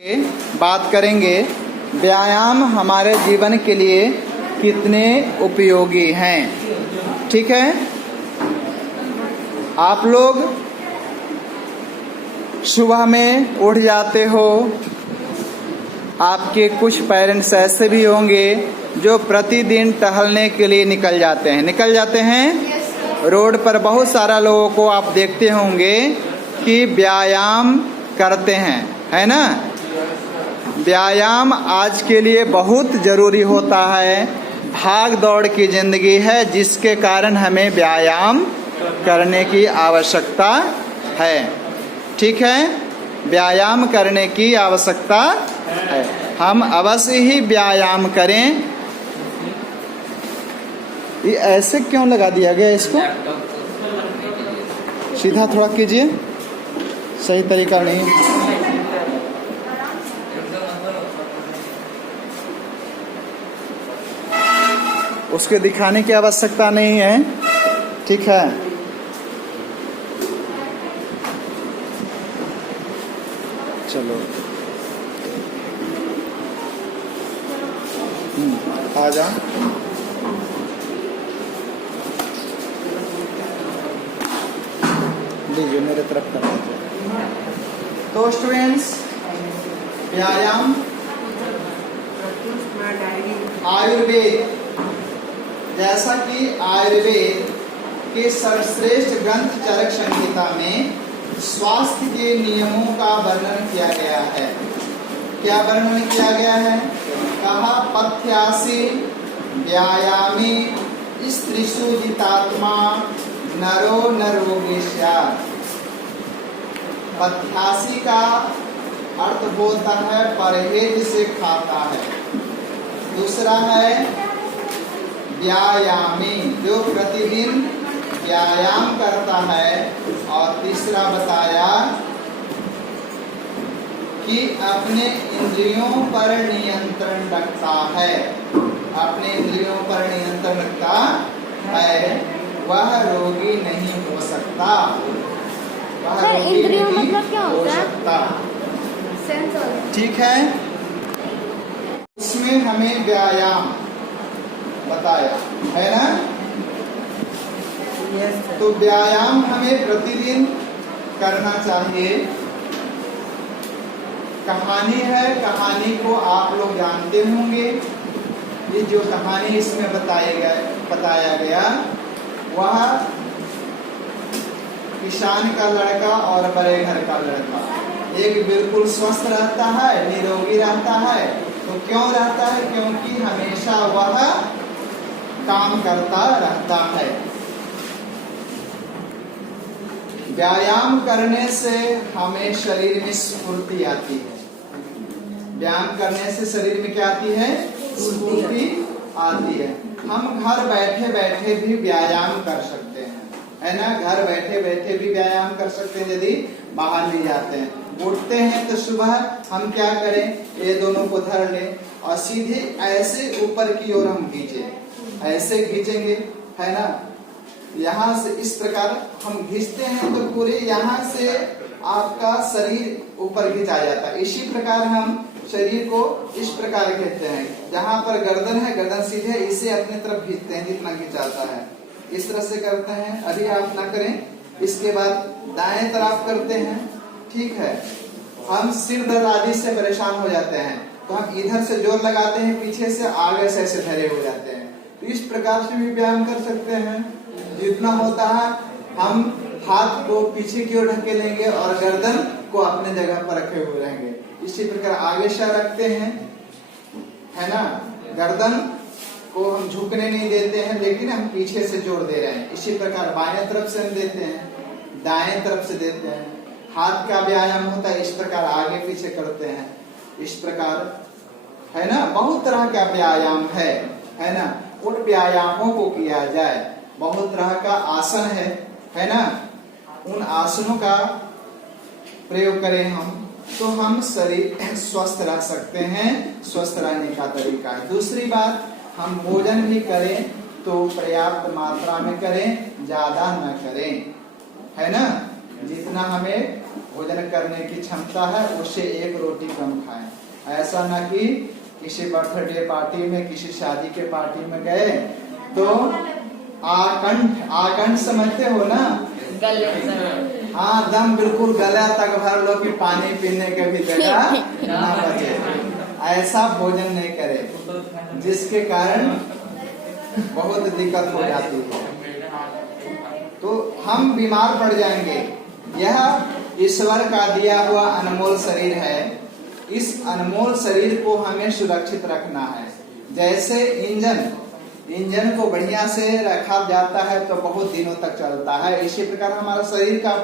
बात करेंगे व्यायाम हमारे जीवन के लिए कितने उपयोगी हैं। ठीक है, आप लोग सुबह में उठ जाते हो, आपके कुछ पेरेंट्स ऐसे भी होंगे जो प्रतिदिन टहलने के लिए निकल जाते हैं। रोड पर बहुत सारा लोगों को आप देखते होंगे कि व्यायाम करते हैं, है ना। व्यायाम आज के लिए बहुत जरूरी होता है। भाग दौड़ की जिंदगी है, जिसके कारण हमें व्यायाम करने की आवश्यकता है। ठीक है, व्यायाम करने की आवश्यकता है। हम अवश्य ही व्यायाम करें। ये ऐसे क्यों लगा दिया गया इसको? सीधा थोड़ा कीजिए, सही तरीका नहीं। उसके दिखाने की आवश्यकता नहीं है। ठीक है, चलो आ जा। लीजिए, मेरे तरफ कर दीजिए। तो स्टूडेंट्स, व्यायाम आयुर्वेद, जैसा कि आयुर्वेद के सर्वश्रेष्ठ ग्रंथ चरक संहिता में स्वास्थ्य के नियमों का वर्णन किया गया है। क्या वर्णन किया गया है? कहा, पथ्यासि व्यायामे स्त्रीषु जितात्मा नरो न रोगी स्यात्। पथ्यासी का अर्थ होता है परहेज से खाता है। दूसरा है व्यायामी, जो प्रतिदिन व्यायाम करता है। और तीसरा बताया कि अपने इंद्रियों पर नियंत्रण रखता है। अपने इंद्रियों पर नियंत्रण रखता है, वह रोगी नहीं हो सकता। वह रोगी नहीं हो सकता। ठीक है, इसमें हमें व्यायाम बताया है ना। तो व्यायाम हमें प्रतिदिन करना चाहिए। कहानी है, कहानी को आप लोग जानते होंगे। ये जो कहानी इसमें बताया गया वह किसान का लड़का और बड़े घर का लड़का। एक बिल्कुल स्वस्थ रहता है, निरोगी रहता है। तो क्यों रहता है? क्योंकि हमेशा वह काम करता रहता है। व्यायाम करने से हमें शरीर में स्फूर्ति आती है। व्यायाम करने से शरीर में क्या आती है? स्फूर्ति आती है। हम घर बैठे बैठे भी व्यायाम कर सकते हैं, है ना। घर बैठे बैठे भी व्यायाम कर सकते हैं यदि बाहर नहीं जाते हैं। उठते हैं तो सुबह हम क्या करें? ये दोनों को धर लें और सीधे ऐसे ऊपर की ओर हम खींचे, ऐसे खींचेंगे, है ना। यहाँ से इस प्रकार हम खींचते हैं तो पूरे यहाँ से आपका शरीर ऊपर खींचा जाता है। इसी प्रकार हम शरीर को इस प्रकार खींचते हैं। जहाँ पर गर्दन है, गर्दन सीधे, इसे अपने तरफ खींचते हैं जितना खींचाता है। इस तरह से करते हैं। अभी आप ना करें। इसके बाद दाएं तरफ करते हैं। ठीक है, हम सिर दर्द आदि से परेशान हो जाते हैं तो हम इधर से जोर लगाते हैं, पीछे से आगे से ऐसे धरे हो जाते हैं। तो इस प्रकार से भी व्यायाम कर सकते हैं। जितना होता है हम हाथ को पीछे की ओर ढकेलेंगे और गर्दन को अपने जगह पर रखे हुए रहेंगे। इसी प्रकार आगे से रखते हैं, है ना। गर्दन को हम झुकने नहीं देते हैं, लेकिन हम पीछे से जोर दे रहे हैं। इसी प्रकार बाएं तरफ से हम देते हैं, दाएं तरफ से देते हैं। हाथ का व्यायाम होता है, इस प्रकार आगे पीछे करते हैं, इस प्रकार, है ना। बहुत तरह का व्यायाम है ना। उन व्यायामों को किया जाए। बहुत तरह का आसन है ना। उन आसनों का प्रयोग करें हम, तो हम शरीर स्वस्थ रह सकते हैं। स्वस्थ रहने का तरीका है। दूसरी बात, हम भोजन भी करें तो पर्याप्त मात्रा में करें, ज्यादा न करें, है ना। जितना हमें भोजन करने की क्षमता है उससे एक रोटी कम खाएं। ऐसा ना कि किसी बर्थडे पार्टी में, किसी शादी के पार्टी में गए तो आकंठ समझते हो ना, हाँ दम बिल्कुल गला तक भर लो कि पानी पीने के भी जगह ना बचे। ऐसा भोजन नहीं करे जिसके कारण बहुत दिक्कत हो जाती है, तो हम बीमार पड़ जाएंगे। यह ईश्वर का दिया हुआ अनमोल शरीर है, इस अनमोल शरीर को हमें सुरक्षित रखना है। जैसे इंजन को बढ़िया से रखा जाता है तो बहुत दिनों तक चलता है, इसी प्रकार हमारा शरीर का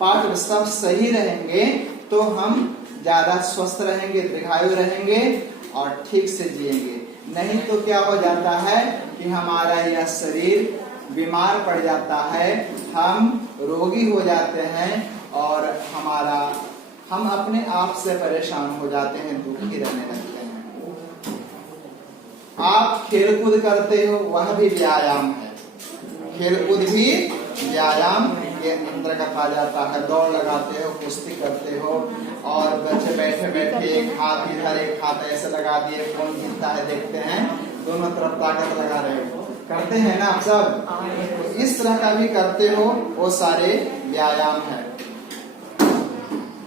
पार्ट सब सही रहेंगे तो हम ज्यादा स्वस्थ रहेंगे, दीर्घायु रहेंगे और ठीक से जिएंगे। नहीं तो क्या हो जाता है कि हमारा यह शरीर बीमार पड़ जाता है, हम रोगी हो जाते हैं और हम अपने आप से परेशान हो जाते हैं, दुखी रहने लगते हैं। आप खेलकूद करते हो, वह भी व्यायाम है, खेलकूद भी व्यायाम के अंतर्गत आ जाता है। दौड़ लगाते हो, कुश्ती करते हो और बच्चे बैठे बैठे एक हाथ इधर एक हाथ ऐसे लगा दिए, कौन जीतता है देखते हैं, दोनों तरफ ताकत लगा रहे हो, करते हैं ना आप सब। इस तरह का भी करते हो, वो सारे व्यायाम है।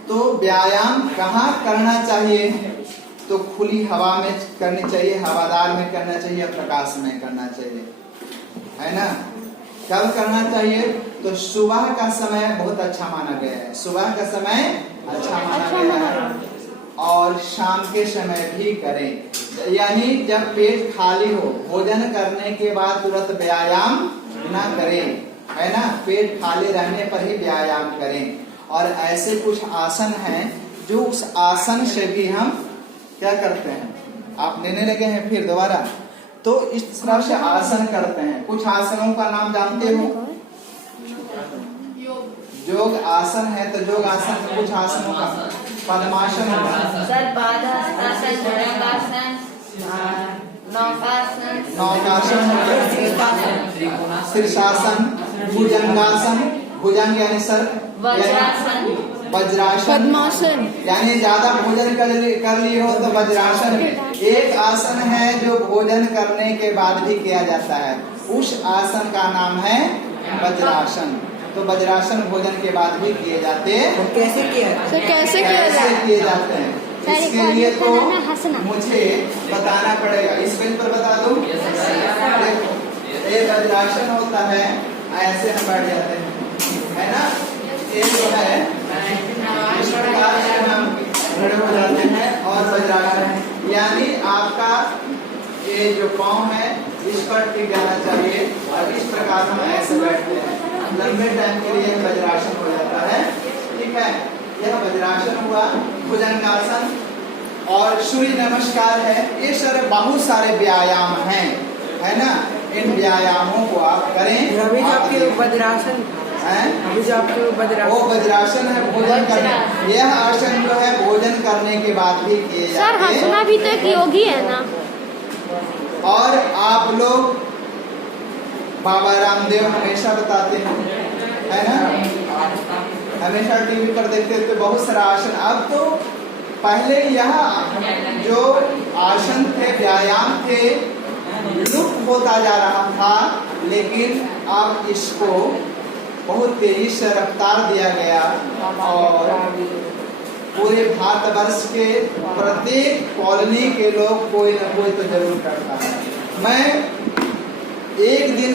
तो व्यायाम कहाँ करना चाहिए? तो खुली हवा में करनी चाहिए, हवादार में करना चाहिए, प्रकाश में करना चाहिए, है ना। कब करना चाहिए? तो सुबह का समय बहुत अच्छा माना गया है, सुबह का समय अच्छा माना गया है और शाम के समय भी करें। यानी जब पेट खाली हो, भोजन करने के बाद तुरंत व्यायाम ना करें, है ना, पेट खाली रहने पर ही व्यायाम करें। और ऐसे कुछ आसन हैं जो उस आसन से भी हम क्या करते हैं, आप लेने लगे हैं फिर दोबारा, तो इस तरह से आसन करते हैं। कुछ आसनों का नाम जानते हो? योग आसन है, तो योग आसन में कुछ आसनों का पद्मासन नौकासन, शीर्षासन, भुजंगासन, भुजंग यानी सर, वज्रासन, पद्मासन यानी ज्यादा भोजन कर लिए हो तो वज्रासन में। एक आसन है जो भोजन करने के बाद भी किया जाता है, उस आसन का नाम है वज्रासन। तो वज्रासन भोजन के बाद भी किए जाते हैं। कैसे किए जाते हैं इसके लिए तो मुझे बताना पड़ेगा, इस पेज पर बता दूं। एक वज्रासन होता है, ऐसे हम बैठ जाते हैं, है ना। एक जो है इस प्रकार से हम खड़े हो जाते हैं और वज्रासन यानी आपका ये जो पाँव है इस पर टिक जाना चाहिए और इस प्रकार हम ऐसे बैठते हैं, लंबे टाइम के लिए वज्रासन हो जाता है। ठीक है, यह वज्रासन हुआ। भुजंगासन और सूर्य नमस्कार है, ये सारे बहुत सारे व्यायाम हैं, है ना। इन व्यायामों को आप करें। वज्रासन वो वज्रासन है भोजन करने, यह आसन जो है भोजन करने के बाद भी किए जाते हैं। सर हंसना भी तो एक योगी है ना। और आप लोग बाबा रामदेव हमेशा बताते हैं, है ना, हमेशा टीवी पर देखते थे बहुत सारा आसन। अब तो पहले यह जो आसन थे, व्यायाम थे, लुप्त होता जा रहा था, लेकिन अब इसको बहुत तेजी से रफ्तार दिया गया और पूरे भारतवर्ष के प्रत्येक कॉलोनी के लोग कोई न कोई तो जरूर करता है। मैं एक दिन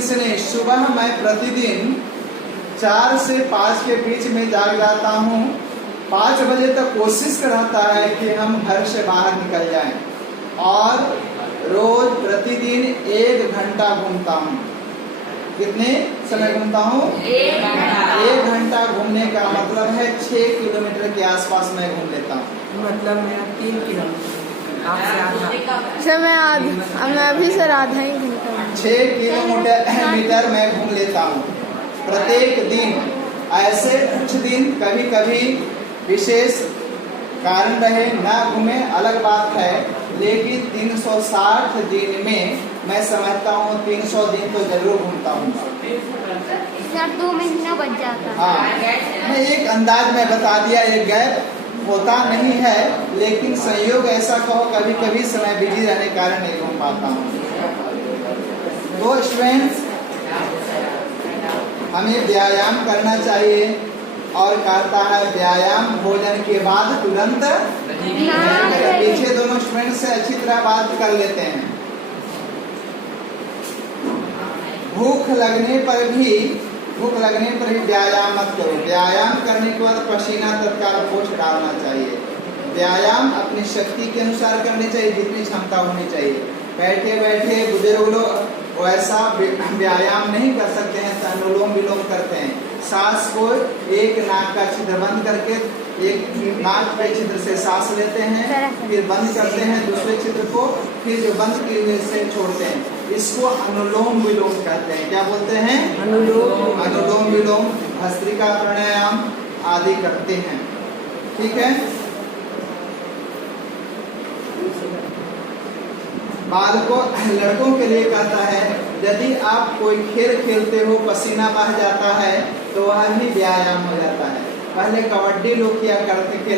से नहीं, सुबह मैं प्रतिदिन 4 से 5 के बीच में जाग जाता हूँ। 5 बजे तक कोशिश रहता है कि हम घर से बाहर निकल जाएं और रोज प्रतिदिन 1 घंटा घूमता हूँ। कितने समय घूमता हूँ? 1 घंटा घूमने का मतलब है 6 किलोमीटर के आसपास मैं घूम लेता हूँ। मतलब मेरा 3 किलोमीटर मैं अभी सर आधा ही घंटा 6 किलोमीटर मैं घूम लेता हूँ प्रत्येक दिन। ऐसे कुछ दिन कभी कभी विशेष कारण रहे ना घूमे अलग बात है, लेकिन 360 दिन में मैं समझता हूँ 300 दिन तो जरूर घूमता हूँ। सर 2 महीना बच जाता है। हाँ, मैं एक अंदाज में बता दिया, एक गैप होता नहीं है, लेकिन संयोग ऐसा कहो कभी कभी समय बिजी रहने के कारण नहीं हो पाता हूँ। तो स्टूडेंट्स, हमें व्यायाम करना चाहिए और कहता है व्यायाम भोजन के बाद तुरंत नहीं करें। पीछे दोनों स्टूडेंट्स से अच्छी तरह बात कर लेते हैं। भूख लगने पर भी व्यायाम मत करो। व्यायाम करने के बाद पसीना तत्काल पोष डालना चाहिए। व्यायाम अपनी शक्ति के अनुसार करनी चाहिए, जितनी क्षमता होनी चाहिए। बैठे बैठे बुजुर्ग लोग वैसा व्यायाम नहीं कर सकते हैं, अनुलोम विलोम करते हैं। सांस को एक नाक का छिद्र बंद करके एक नाक के छिद्र से सांस लेते हैं, फिर बंद करते हैं दूसरे छिद्र को, फिर जो बंद किए से छोड़ते हैं। इसको अनुलोम विलोम कहते हैं। क्या बोलते हैं? अनुलोम विलोम, भस्त्रिका प्राणायाम आदि करते हैं। ठीक है। बालकों लड़कों के लिए कहता है यदि आप कोई खेल खेलते हो, पसीना बह जाता है तो वह भी व्यायाम हो जाता है। पहले कबड्डी लोग खेला करते थे,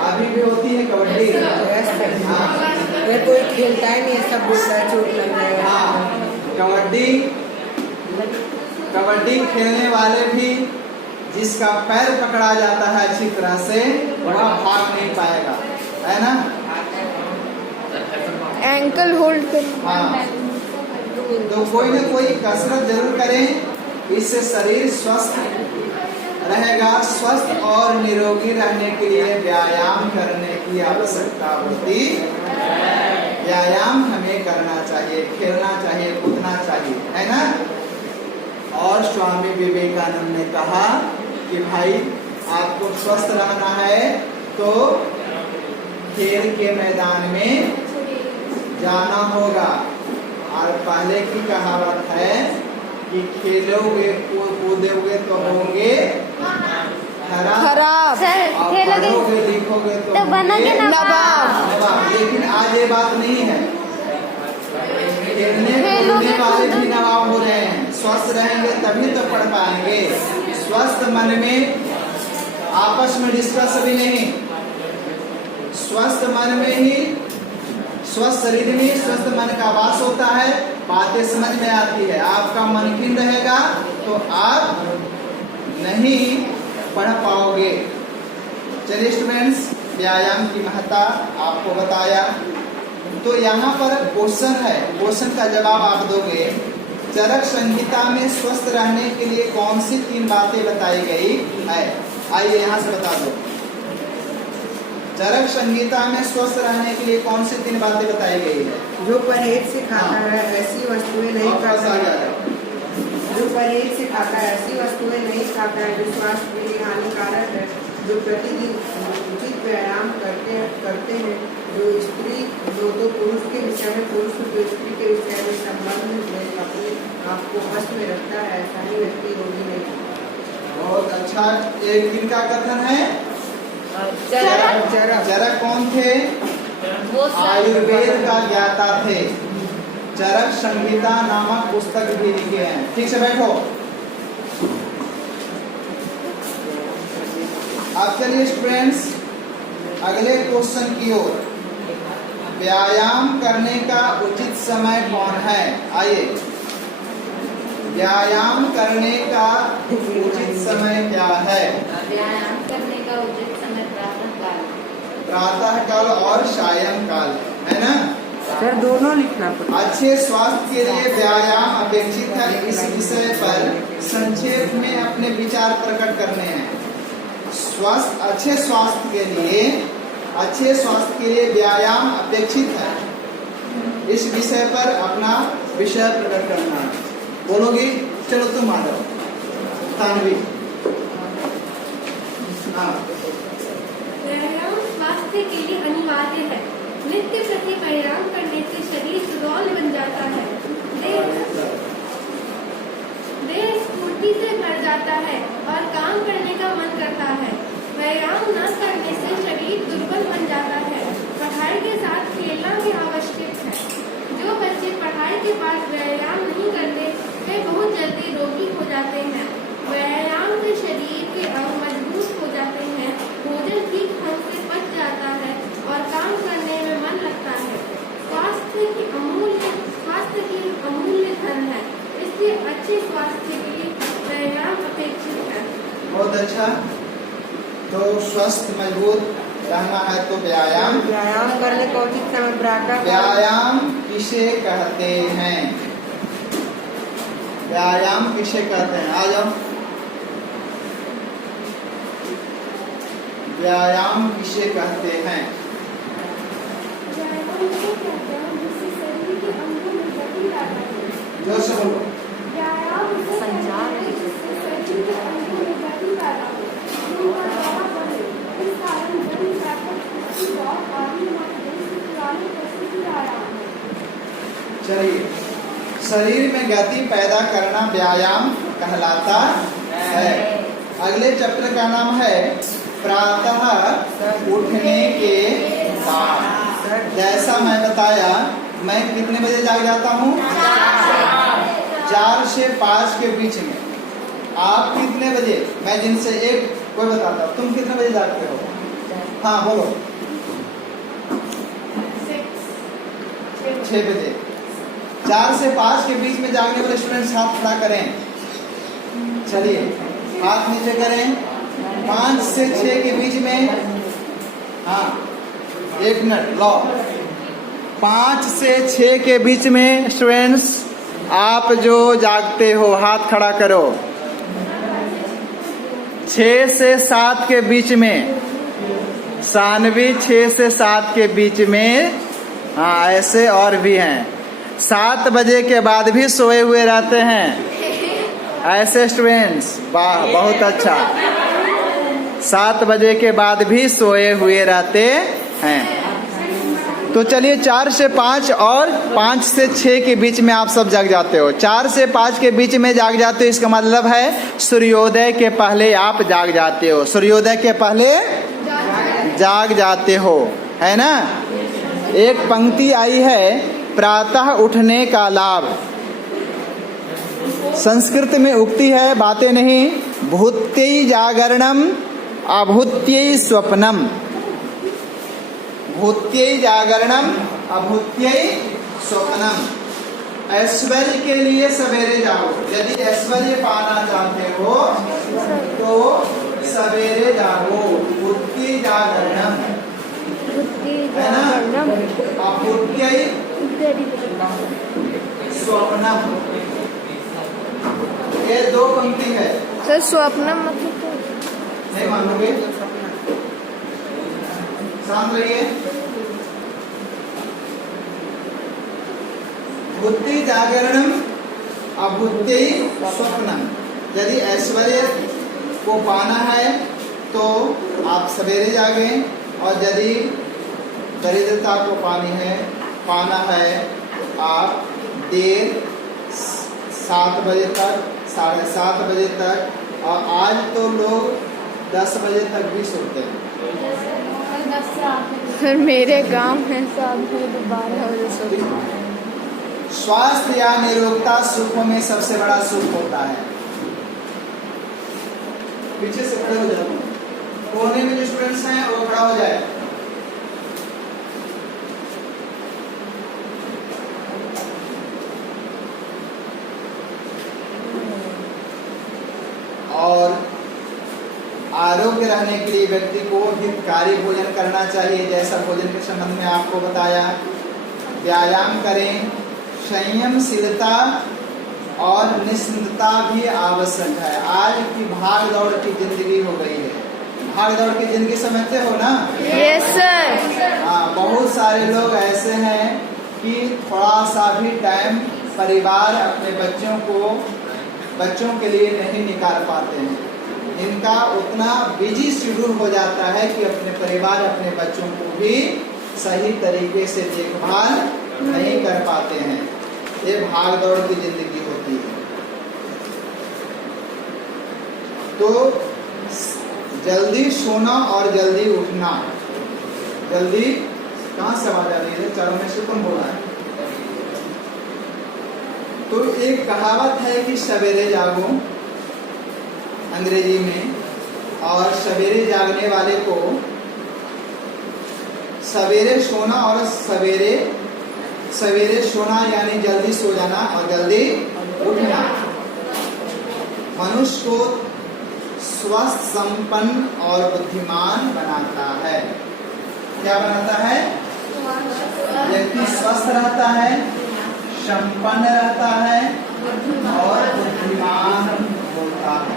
अभी भी होती है कबड्डी। ये कोई खेलता ही नहीं है, सब बोलता है चोट लग जाएगा। हाँ, कबड्डी खेलने वाले भी जिसका पैर पकड़ा जाता है अच्छी तरह से, वह भाग नहीं पाएगा, है ना? एंकल होल्ड कर। हाँ, तो कोई न कोई कसरत जरूर करें, इससे शरीर स्वस्थ रहेगा। स्वस्थ और निरोगी रहने के लिए व्यायाम करने की आवश्यकता होती है। व्यायाम हमें करना चाहिए, खेलना चाहिए, कूदना चाहिए, है ना? और स्वामी विवेकानंद ने कहा कि भाई आपको स्वस्थ रहना है तो खेल के मैदान में जाना होगा। और पहले की कहावत है कि खेलोगे कूदोगे तो होंगे खराब, और पढ़ोगे लिखोगे तो बनोगे नवाब। लेकिन आज ये बात नहीं है। खेलने कूदने वाले भी नवाब हो रहे हैं। स्वस्थ रहेंगे तभी तो पढ़ पाएंगे। स्वस्थ मन में आपस में डिस्कस भी नहीं, स्वस्थ मन में ही, स्वस्थ शरीर में स्वस्थ मन का वास होता है। बातें समझ में आती है। आपका मन खिन्न रहेगा तो आप नहीं पढ़ पाओगे। चलिए स्टूडेंट्स, व्यायाम की महत्ता आपको बताया। तो यहाँ पर क्वेश्चन है, क्वेश्चन का जवाब आप दोगे। चरक संहिता में स्वस्थ रहने के लिए कौन सी 3 बातें बताई गई है? आइए यहाँ से बता दो। चरक संहिता में स्वस्थ रहने के लिए कौन सी 3 बातें बताई गई है? जो परहेज से खाता है ऐसी वस्तुएं नहीं खाता है। जो परहेज से खाता है ऐसी वस्तुएं नहीं खाता है जो स्वास्थ्य के लिए हानिकारक है। जो प्रतिदिन उचित व्यायाम करते हैं। जो स्त्री जो तो पुरुष के विषय में, पुरुष जो स्त्री के विषय में संबंध में अपने आप को वश में रखता है, ऐसा ही व्यक्ति रोगी नहीं। बहुत अच्छा। एक दिन का कथन है। चरक कौन थे? आयुर्वेद का ज्ञाता थे। चरक संहिता नामक पुस्तक भी लिखे हैं। ठीक से बैठो। अब चलिए स्टूडेंट्स अगले क्वेश्चन की ओर। व्यायाम करने का उचित समय कौन है? आइए, व्यायाम करने का उचित समय क्या है? व्यायाम करने का उचित समय प्रातः काल और सायं काल, है ना? सर दोनों लिखना पड़ेगा। अच्छे स्वास्थ्य के लिए व्यायाम अपेक्षित है। इस विषय पर संक्षेप में अपने विचार प्रकट करने हैं। अच्छे स्वास्थ्य के लिए व्यायाम अपेक्षित है। इस विषय पर अपना विषय प्रकट करना है। बोलोगी? चलो तुम आ जाओ। तानवी। हाँ। व्यायाम स्वास्थ्य के लिए अनिवार्य है। नित्य प्रति व्यायाम करने से शरीर सुडौल बन जाता है। देह स्फूर्ति से भर जाता है और काम करने का मन करता है। व्यायाम न करने से शरीर दुर्बल बन जाता है। पढ़ाई के साथ खेलना भी आवश्यक है। जो बच्चे पढ़ाई के बाद व्यायाम नहीं करते वे बहुत जल्दी रोगी हो जाते हैं। व्यायाम से शरीर के अंग मजबूत हो जाते हैं, भोजन ठीक ढंग से पच जाता है और काम करने में मन लगता है। स्वास्थ्य की अमूल्य धन है, इसलिए अच्छे स्वास्थ्य के लिए व्यायाम अपेक्षित है। बहुत अच्छा। तो स्वस्थ मजबूत रहना है तो व्यायाम करने का उचित समय प्रातः व्यायाम किसे कहते हैं? व्यायाम किसे कहते हैं? आ जाओ। व्यायाम किसे कहते हैं? व्यायाम उसे कहते हैं जिससे शरीर के अंगों में गति आता है। जोर से बोलो। व्यायाम उसे कहते हैं जिससे शरीर के अंगों में गति पैदा हो, खून का दौरा बढ़े। इस कारण बड़ी ताकत, कुश्ती, दौड़ आदि हमारे देश के पुराने प्रसिद्ध व्यायाम हैं। चलिए, शरीर में गति पैदा करना व्यायाम कहलाता है। अगले चैप्टर का नाम है प्रातः उठने के बाद। जैसा मैं बताया, मैं कितने बजे जाग जाता हूँ? 4 से 5 के बीच में। आप कितने बजे? मैं जिनसे एक कोई बताता हूँ, तुम कितने बजे जागते हो? हाँ बोलो। 6 बजे। 4 से 5 के बीच में जागने वाले स्टूडेंट्स हाथ खड़ा करें। चलिए, हाथ नीचे करें। 5 से 6 के बीच में, हाँ 1 मिनट लो। 5 से 6 के बीच में स्टूडेंट्स आप जो जागते हो हाथ खड़ा करो। 6 से 7 के बीच में, सानवी 6 से 7 के बीच में, हाँ ऐसे और भी हैं। 7 बजे के बाद भी सोए हुए रहते हैं ऐसे स्टूडेंट्स, वाह बहुत अच्छा। 7 बजे के बाद भी सोए हुए रहते हैं। तो चलिए 4 से 5 और 5 से 6 के बीच में आप सब जाग जाते हो। 4 से 5 के बीच में जाग जाते हो, इसका मतलब है सूर्योदय के पहले आप जाग जाते हो। सूर्योदय के पहले जाग जाते हो, है ना। एक पंक्ति आई है, प्रातः उठने का लाभ। संस्कृत में उक्ति है, बातें नहीं। भूत्यै जागरणम अभूत्यै स्वप्नम। भूत्यै जागरणम अभूत्यै स्वप्नम। ऐश्वर्य के लिए सवेरे जाओ। यदि ऐश्वर्य पाना चाहते हो तो सवेरे जाओ। भूत्यै जागरणम, है ना। अभूत्यै स्वप्नम। ये 2 पंक्ति है। सर स्वप्नम मतलब तो नहीं मानोगे? शांत रहिए। बुद्धि जागरणम अबुद्धि स्वप्नम। यदि ऐश्वर्य को पाना है तो आप सवेरे जागें, और यदि दरिद्रता को पाना है आप देर 7 बजे तक, 7:30 बजे तक, और आज तो लोग 10 बजे तक भी सोते हैं। सर मेरे गांव में सब 12 बजे सोते हैं। स्वास्थ्य या निरोगता सुखों में सबसे बड़ा सुख होता है। पीछे से खड़े हो जाओ। कोने में जो स्टूडेंट्स हैं वो खड़ा हो जाए। और आरोग्य रहने के लिए व्यक्ति को हितकारी भोजन करना चाहिए। जैसा भोजन के संबंध में आपको बताया, व्यायाम करें, संयमशीलता और निश्चिंतता भी आवश्यक है। आज की भाग दौड़ की जिंदगी हो गई है। भाग दौड़ की जिंदगी समझते हो ना? Yes sir. हाँ, बहुत सारे लोग ऐसे हैं कि थोड़ा सा भी टाइम परिवार अपने बच्चों के लिए नहीं निकाल पाते हैं। इनका उतना बिजी शेड्यूल हो जाता है कि अपने परिवार, अपने बच्चों को भी सही तरीके से देखभाल नहीं कर पाते हैं। ये भाग दौड़ की जिंदगी होती है। तो जल्दी सोना और जल्दी उठना। जल्दी कहाँ से आवाज आ रही है? चारों में से कौन बोला है? तो एक कहावत है कि सवेरे जागो अंग्रेजी में, और सवेरे जागने वाले को सवेरे सोना और सवेरे सोना यानी जल्दी सो जाना और जल्दी उठना मनुष्य को स्वस्थ, संपन्न और बुद्धिमान बनाता है। क्या बनाता है? व्यक्ति स्वस्थ रहता है, संपन्न रहता है और बुद्धिमान होता है।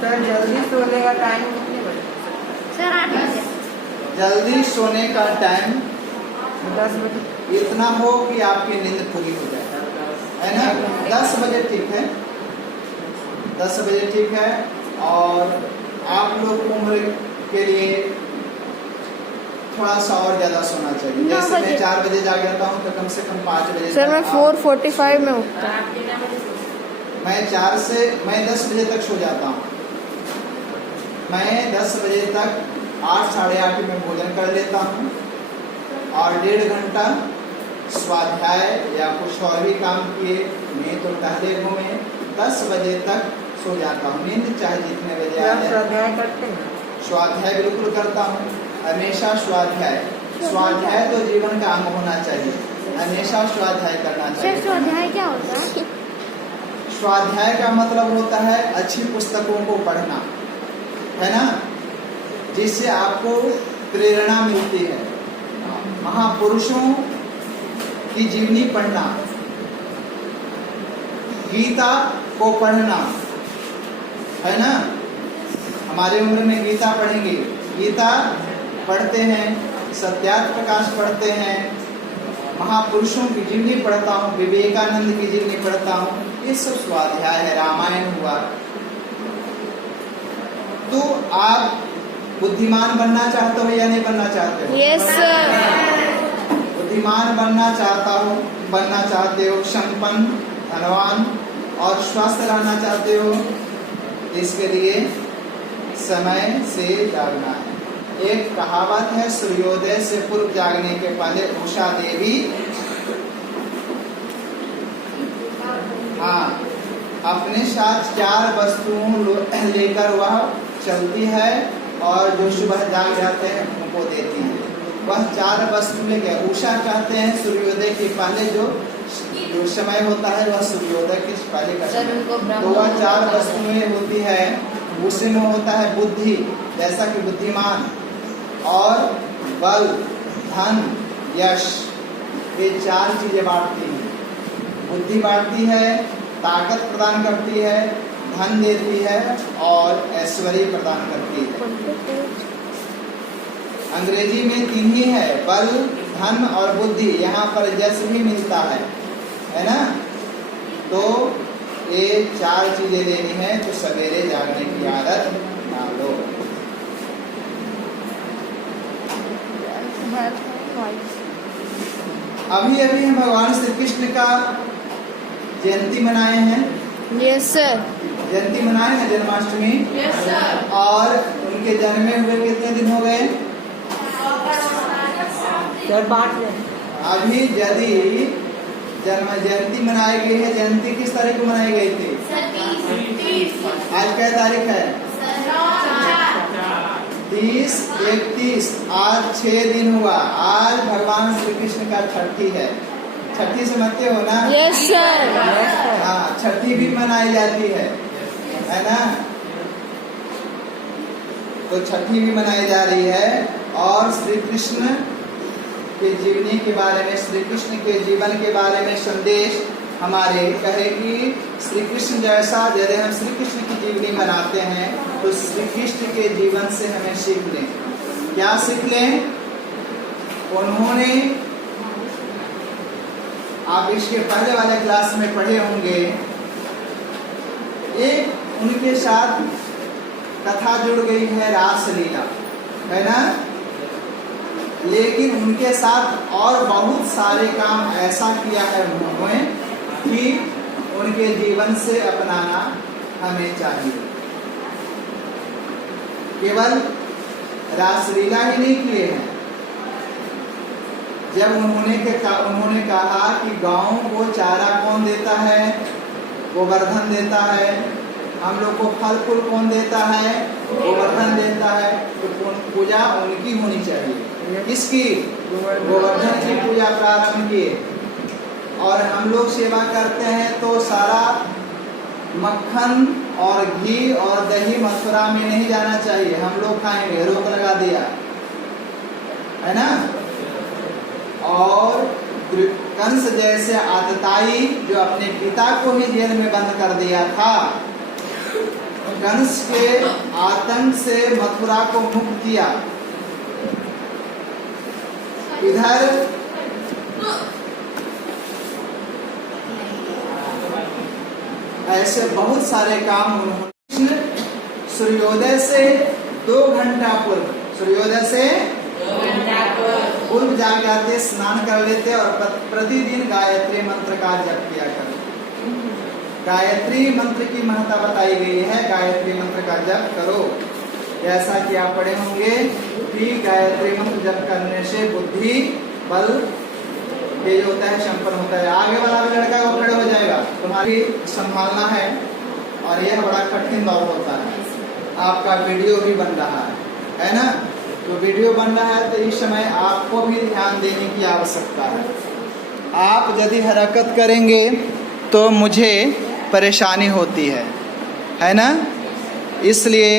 सर जल्दी सोने का टाइम कितने बजे? सर 8 बजे। जल्दी सोने का टाइम 10 बजे। इतना हो कि आपकी नींद पूरी हो जाए, है ना? 10 बजे ठीक है, 10 बजे ठीक है। और आप लोग की उम्र के लिए थोड़ा सा और ज्यादा सोना चाहिए। 9 जैसे मैं बजे। 4 बजे जाग जाता हूँ तो कम से कम 5 बजे सर मैं तक 4:45 में उठता हूँ। आप कितना बजे सोते हैं? मैं 10 बजे तक सो जाता हूँ। मैं 10 बजे तक 8 साढ़े 8 में भोजन कर लेता हूँ और 1.5 घंटा स्वाध्याय या कुछ और भी काम किए, नहीं तो टहले घूमे, 10 बजे तक सो जाता हूँ। नींद चाहे जितने बजे आ आप जाए। स्वाध्याय करते हैं? स्वाध्याय बिल्कुल करता हूँ, हमेशा स्वाध्याय तो जीवन का अंग होना चाहिए, हमेशा स्वाध्याय करना सर चाहिए। स्वाध्याय क्या होता है? स्वाध्याय का मतलब होता है अच्छी पुस्तकों को पढ़ना, है ना, जिससे आपको प्रेरणा मिलती है। महापुरुषों की जीवनी पढ़ना, गीता को पढ़ना, है ना। हमारे उम्र में गीता पढ़ेंगे, गीता पढ़ते हैं, सत्यार्थ प्रकाश पढ़ते हैं, महापुरुषों की जीवनी पढ़ता हूँ, विवेकानंद की जीवनी पढ़ता हूँ, ये सब स्वाध्याय है। रामायण हुआ। तो आप बुद्धिमान बनना चाहते हो या नहीं बनना चाहते हो? Yes sir. बुद्धिमान बनना चाहते हो, संपन्न, धनवान और स्वस्थ रहना चाहते हो, इसके लिए समय से जागना है। एक कहावत है, सूर्योदय से पूर्व जागने के पहले उषा देवी अपने साथ 4 वस्तुओं लेकर वह चलती है और जो सुबह जाग जाते हैं उनको देती है। वह 4 वस्तु लेके उषा कहते हैं सूर्योदय के पहले जो समय होता है, वह सूर्योदय के पहले का समय। तो वह 4 वस्तुएं होती है। उसमें होता है बुद्धि, जैसा कि बुद्धिमान, और बल, धन, यश, ये 4 चीजें बांटती हैं। बुद्धि बांटती है, ताकत प्रदान करती है, धन देती है और ऐश्वर्य प्रदान करती है। अंग्रेजी में 3 ही है, बल, धन और बुद्धि। यहाँ पर यश भी मिलता है ना। तो ये 4 चीजें लेनी है, तो सवेरे जागने की आदत डालो। अभी हम भगवान श्री कृष्ण का जयंती मनाए हैं। Yes sir. जयंती मनाए हैं, जन्माष्टमी। Yes sir. और उनके जन्मे हुए कितने दिन हो गए? सर बांट लें। अभी यदि जन्म जयंती मनाई गई है, जयंती किस तारीख को मनाई गई थी? आज क्या तारीख है? 30, 31। आज 6 दिन हुआ। आज भगवान श्री कृष्ण का छठी है। छठी समझते हो ना? Yes sir. हाँ, छठी भी मनाई जाती है ना। तो छठी भी मनाई जा रही है। और श्री कृष्ण के जीवनी के बारे में, श्री कृष्ण के जीवन के बारे में संदेश हमारे कहे कि श्री कृष्ण जैसा, यदि हम श्री कृष्ण की जीवनी बनाते हैं तो श्री कृष्ण के जीवन से हमें सीख लें। क्या सीख लें? उन्होंने, आप इसके पहले वाले क्लास में पढ़े होंगे, एक उनके साथ कथा जुड़ गई है रासलीला, है ना। लेकिन उनके साथ और बहुत सारे काम ऐसा किया है उन्होंने कि उनके जीवन से अपनाना हमें चाहिए। केवल रासलीला ही नहीं किए हैं। जब उन्होंने कहा कि गांव को चारा कौन देता है? गोवर्धन देता है। हम लोग को फल फूल कौन देता है? गोवर्धन देता है। तो पूजा उनकी होनी चाहिए। किसकी? गोवर्धन की पूजा प्रारंभ की। और हम लोग सेवा करते हैं तो सारा मक्खन और घी और दही मथुरा में नहीं जाना चाहिए, हम लोग खाएंगे, रोक लगा दिया है ना। और कंस जैसे आतताई जो अपने पिता को ही जेल में बंद कर दिया था, कंस के आतंक से मथुरा को मुक्त किया। इधर ऐसे बहुत सारे काम उन्होंने सूर्योदय से 2 घंटा पूर्व, सूर्योदय से पूर्व जाग जाते, स्नान कर लेते और प्रतिदिन गायत्री मंत्र का जप किया करते। गायत्री मंत्र की महत्ता बताई गई है, गायत्री मंत्र का जप करो। जैसा कि आप पढ़े होंगे कि गायत्री मंत्र जप करने से बुद्धि बल तेज होता है, संपन्न होता है। आगे वाला भी लड़का वो खड़े हो जाएगा, तुम्हारी संभालना है। और यह बड़ा कठिन दौर होता है। आपका वीडियो भी बन रहा है ना। तो वीडियो बन रहा है तो इस समय आपको भी ध्यान देने की आवश्यकता है। आप यदि हरकत करेंगे तो मुझे परेशानी होती है ना। इसलिए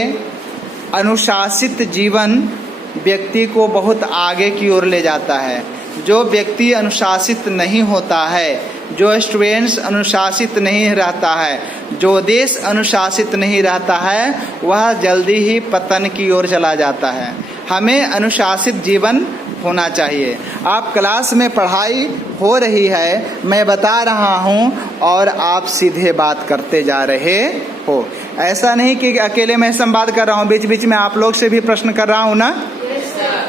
अनुशासित जीवन व्यक्ति को बहुत आगे की ओर ले जाता है। जो व्यक्ति अनुशासित नहीं होता है, जो स्टूडेंट्स अनुशासित नहीं रहता है, जो देश अनुशासित नहीं रहता है, वह जल्दी ही पतन की ओर चला जाता है। हमें अनुशासित जीवन होना चाहिए। आप क्लास में पढ़ाई हो रही है, मैं बता रहा हूँ और आप सीधे बात करते जा रहे हो। ऐसा नहीं कि अकेले मैं संवाद कर रहा हूँ, बीच बीच में आप लोग से भी प्रश्न कर रहा हूँ ना।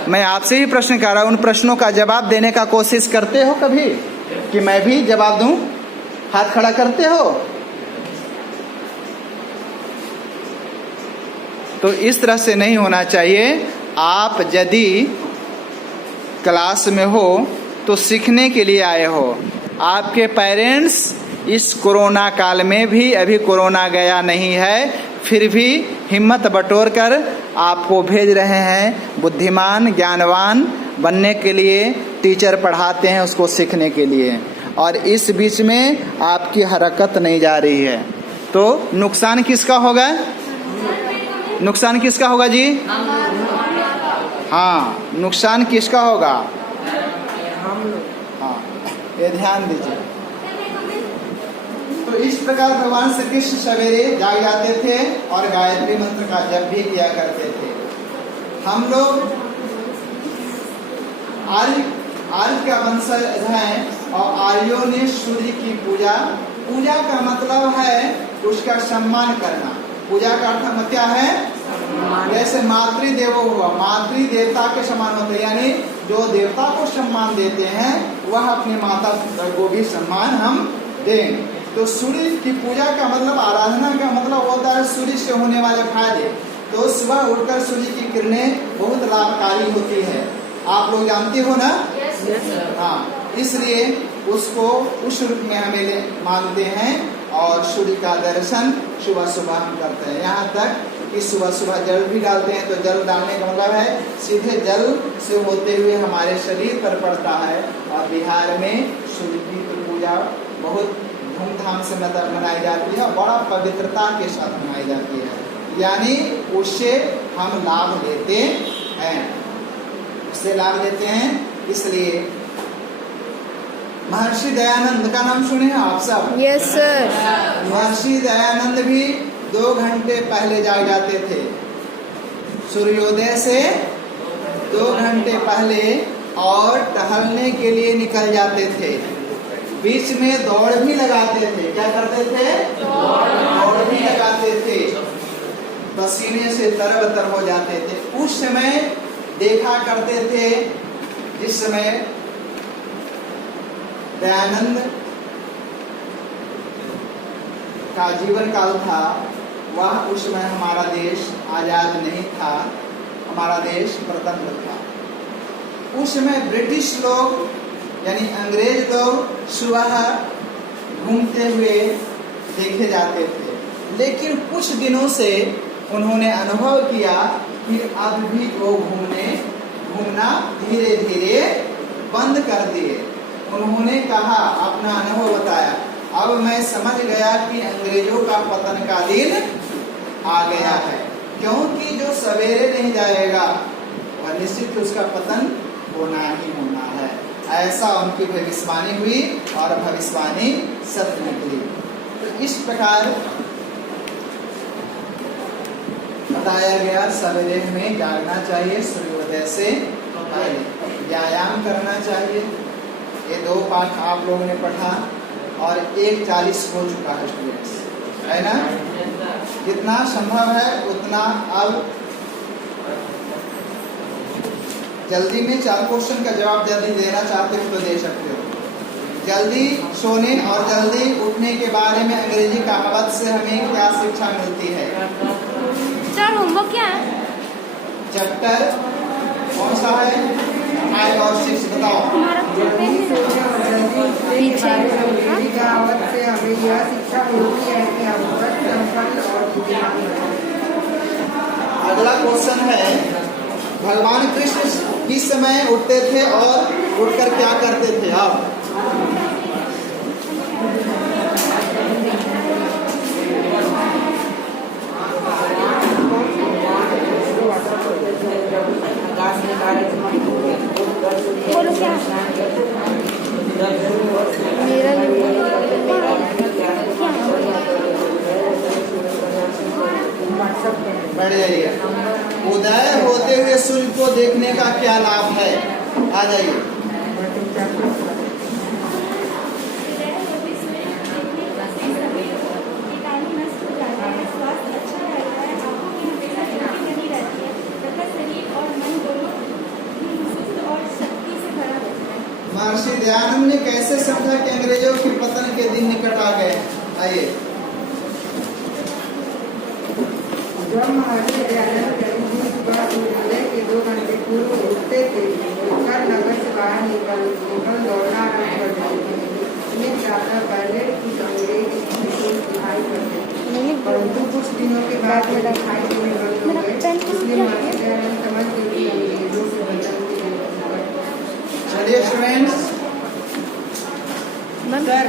मैं आपसे ही प्रश्न कर रहा हूँ, उन प्रश्नों का जवाब देने का कोशिश करते हो कभी कि मैं भी जवाब दूं? हाथ खड़ा करते हो? तो इस तरह से नहीं होना चाहिए। आप यदि क्लास में हो तो सीखने के लिए आए हो। आपके पेरेंट्स इस कोरोना काल में भी, अभी कोरोना गया नहीं है, फिर भी हिम्मत बटोर कर आपको भेज रहे हैं बुद्धिमान ज्ञानवान बनने के लिए। टीचर पढ़ाते हैं उसको सीखने के लिए, और इस बीच में आपकी हरकत नहीं जा रही है, तो नुकसान किसका होगा? नुकसान किसका होगा जी? हाँ, नुकसान किसका होगा? हाँ, ये ध्यान दीजिए। तो इस प्रकार भगवान श्री कृष्ण सवेरे जाग जाते थे और गायत्री मंत्र का जप भी किया करते थे। हम लोग आर्य का वंशज हैं और आर्यों ने सूर्य की पूजा का मतलब है उसका सम्मान करना। पूजा का अर्थ क्या है? जैसे मातृदेवो हुआ, मातृ देवता के समान होते हैं, यानी जो देवता को सम्मान देते हैं वह अपने माता को भी सम्मान हम दें। तो सूर्य की पूजा का मतलब, आराधना का मतलब होता है सूर्य से होने वाले फायदे। तो सुबह उठकर सूर्य की किरणें बहुत लाभकारी होती है, आप लोग जानते हो ना। हाँ, इसलिए उसको उस रूप में हमें मानते हैं और सूर्य का दर्शन सुबह सुबह हम करते हैं। यहाँ तक कि सुबह सुबह जल भी डालते हैं। तो जल डालने का मतलब है सीधे जल से होते हुए हमारे शरीर पर पड़ता है। और बिहार में सूर्य की पूजा बहुत धूमधाम से मनाई जाती है और बड़ा पवित्रता के साथ मनाई जाती है, यानी उससे हम लाभ लेते हैं, उससे लाभ लेते हैं। इसलिए महर्षि दयानंद का नाम सुने हैं आप सब? Yes sir. महर्षि दयानंद भी 2 घंटे पहले जाग जाते थे, सूर्योदय से 2 घंटे पहले, और टहलने के लिए निकल जाते थे। बीच में दौड़ भी लगाते थे। क्या करते थे? दौड़ भी लगाते थे। पसीने से तरबतर हो जाते थे। उस समय देखा करते थे, जिस समय दयानंद का जीवन काल था, वह उस समय हमारा देश आजाद नहीं था, हमारा देश स्वतंत्र था। उस समय ब्रिटिश लोग यानी अंग्रेज लोग सुबह घूमते हुए देखे जाते थे, लेकिन कुछ दिनों से उन्होंने अनुभव किया कि अब भी वो घूमना धीरे धीरे बंद कर दिए। उन्होंने कहा, अपना अनुभव बताया, अब मैं समझ गया कि अंग्रेजों का पतन का दिन आ गया है, क्योंकि जो सवेरे नहीं जाएगा वह निश्चित उसका पतन होना ही होना है। ऐसा उनकी भविष्यवाणी हुई और भविष्यवाणी सत्य निकली। तो इस प्रकार बताया गया, सवेरे में जागना चाहिए, सूर्योदय से पहले व्यायाम करना चाहिए। ये 2 पाठ आप लोगों ने पढ़ा और 1:40 हो चुका है स्टूडेंट्स, है ना? जितना संभव है उतना अब जल्दी में 4 क्वेश्चन का जवाब जल्दी देना चाहते हो तो दे सकते हो। जल्दी सोने और जल्दी उठने के बारे में अंग्रेजी कहावत से हमें क्या शिक्षा मिलती है? सर होमवर्क क्या है? चैप्टर कौन सा है? 5 और 6 बताओ। जल्दी सोने और जल्दी उठने के बारे में अंग्रेजी कहावत से हमें यह शिक्षा मिलती है कि हम स्वस्थ, संपन्न और बुद्धिमान बनें। अगला क्वेश्चन है, भगवान कृष्ण किस समय उठते थे और उठकर क्या करते थे? आप बोलो क्या? मेरा बैठ जाइए। उदय होते हुए सूर्य को देखने का क्या लाभ है? आ जाइए। कीटाणु नष्ट हो जाता है, स्वास्थ्य अच्छा रहता है, आंखों में हमेशा झुर्री बनी रहती है तथा शरीर और मन दोनों सुस्त और शक्ति से भरा रहता है। महर्षि दयानंद ने कैसे समझा कि अंग्रेजों के पतन के दिन निकट आ गए? आइए। जब महर्षि दयानंद प्रतिदिन सुबह सूर्योदय के 2 घंटे पूर्व उठते थे, उठकर नगर से बाहर निकल दौड़ना आरंभ कर देते थे। उन्हें प्रातः पहले कुछ अंग्रेज दिखाई पड़ते थे, परंतु कुछ दिनों के बाद वे दिखाई देने बंद हो गए। इसलिए महर्षि दयानंद समझ गए कि अंग्रेजों से बचने की जरूरत है। चलिए स्टूडेंट्स, सर